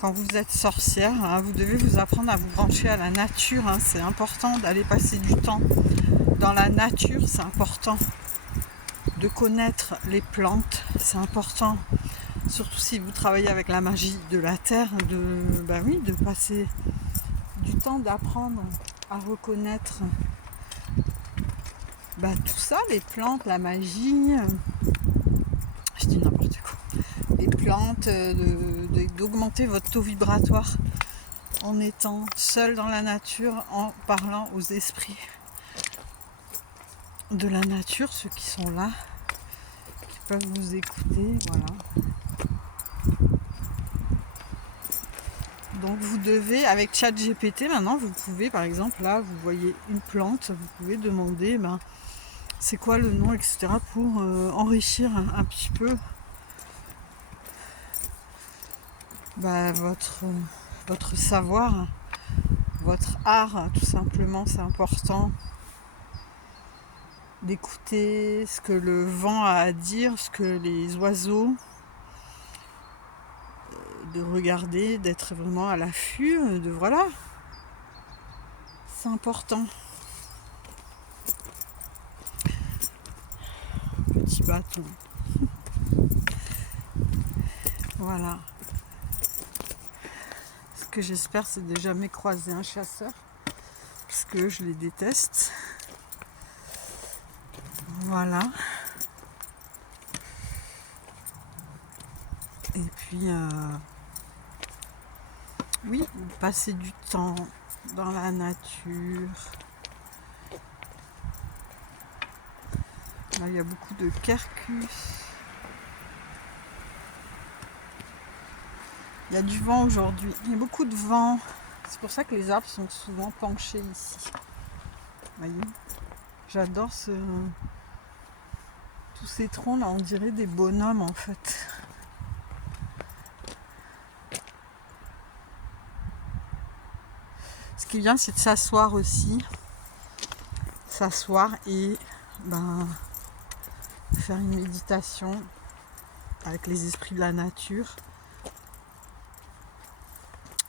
quand vous êtes sorcière, hein, vous devez vous apprendre à vous brancher à la nature. Hein. C'est important d'aller passer du temps dans la nature, c'est important de connaître les plantes, c'est important, surtout si vous travaillez avec la magie de la terre, de passer du temps, d'apprendre à reconnaître tout ça, les plantes, la magie, je dis n'importe quoi, les plantes, d'augmenter votre taux vibratoire en étant seul dans la nature, en parlant aux esprits de la nature, ceux qui sont là, qui peuvent vous écouter, voilà. Donc vous devez, avec ChatGPT maintenant, vous pouvez, par exemple, là, vous voyez une plante, vous pouvez demander, c'est quoi le nom, etc., pour enrichir un petit peu votre savoir, votre art, tout simplement. C'est important d'écouter ce que le vent a à dire, ce que les oiseaux, de regarder, d'être vraiment à l'affût, voilà. C'est important. Petit bâton. Voilà. Ce que j'espère, c'est de jamais croiser un chasseur, parce que je les déteste. Voilà. Et puis, oui, passer du temps dans la nature. Là, il y a beaucoup de quercus. Il y a du vent aujourd'hui. Il y a beaucoup de vent. C'est pour ça que les arbres sont souvent penchés ici. Vous voyez ? J'adore tous ces troncs là, on dirait des bonhommes en fait. Ce qui est bien, c'est de s'asseoir aussi. S'asseoir et faire une méditation avec les esprits de la nature.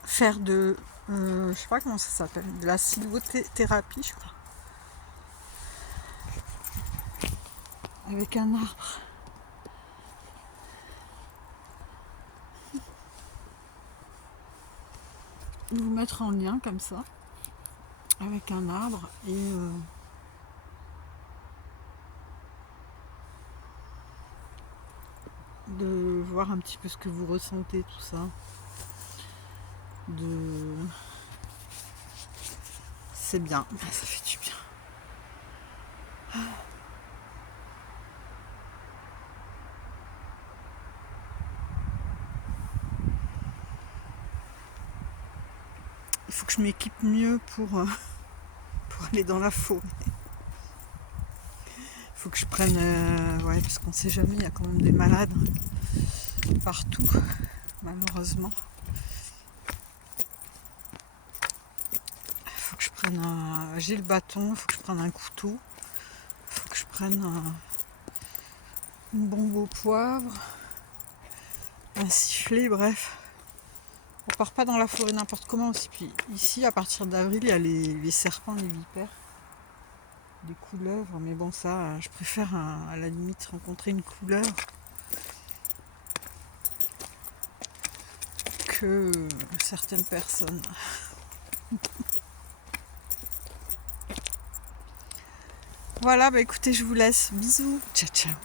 Faire je sais pas comment ça s'appelle, de la sylvothérapie, je crois. Avec un arbre. Vous mettre en lien comme ça, avec un arbre et de voir un petit peu ce que vous ressentez, tout ça. C'est bien, ça fait du bien. Il faut que je m'équipe mieux pour aller dans la forêt. Il faut que je prenne... parce qu'on ne sait jamais, il y a quand même des malades partout, malheureusement. Il faut que je prenne j'ai le bâton, il faut que je prenne un couteau. Il faut que je prenne une bombe au poivre, un sifflet, bref. On part pas dans la forêt n'importe comment aussi. Puis ici, à partir d'avril, il y a les serpents, les vipères, des couleuvres. Mais bon, ça, je préfère à la limite rencontrer une couleuvre que certaines personnes. Voilà, écoutez, je vous laisse. Bisous. Ciao, ciao.